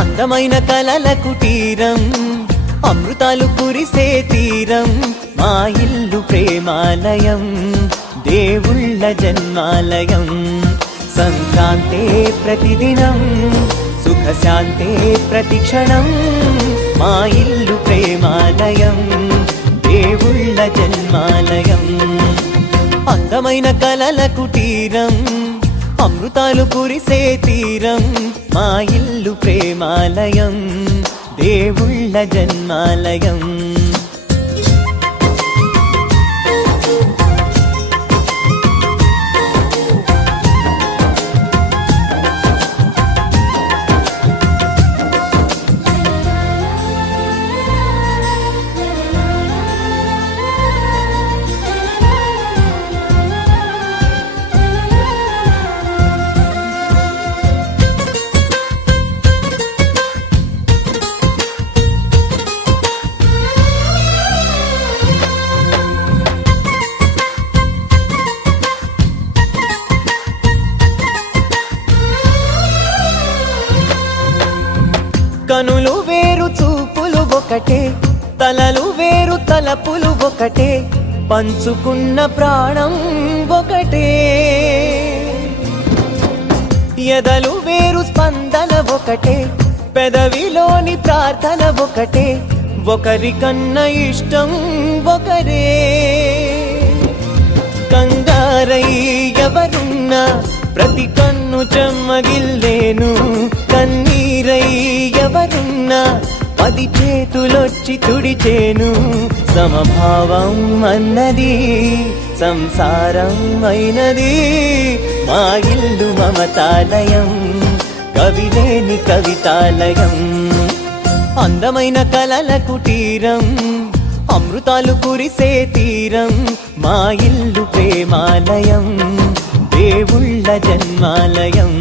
అందమైన కలల కుటీరం, అమృతాలు కురిసే తీరం, మా ఇల్లు ప్రేమాలయం, దేవుళ్ళ జన్మాలయం. సంక్రాంతే ప్రతిదినం, సుఖశాంతే ప్రతిక్షణం, మా ఇల్లు ప్రేమాలయం, దేవుళ్ళ జన్మాలయం. అందమైన కలల కుటీరం, అమృతాలు కురిసే తీరం, మా ఇల్లు ప్రేమాలయం, దేవుళ్ళ జన్మాలయం. కనులు వేరు చూపులు ఒకటే, తలలు వేరు తలపులు ఒకటే, పంచుకున్న ప్రాణం ఒకటే. ఎదలు వేరు స్పందన ఒకటే, పెదవిలోని ప్రార్థన ఒకటే, ఒకరికన్నా ఇష్టం ఒకరే. కంగారై ఎవరున్నా ప్రతి కన్ను చెమ్మగిల్లేను, కన్నీరై ఎవరున్నా 10 చేతులొచ్చి తుడిచేను. సమభావం అన్నది సంసారం అయినది, మా ఇల్లు మమతాలయం, కవిలేని కవితాలయం. అందమైన కలల కుటీరం, అమృతాలు కురిసే తీరం, మా ఇల్లు ప్రేమాలయం, దేవుళ్ళ జన్మాలయం.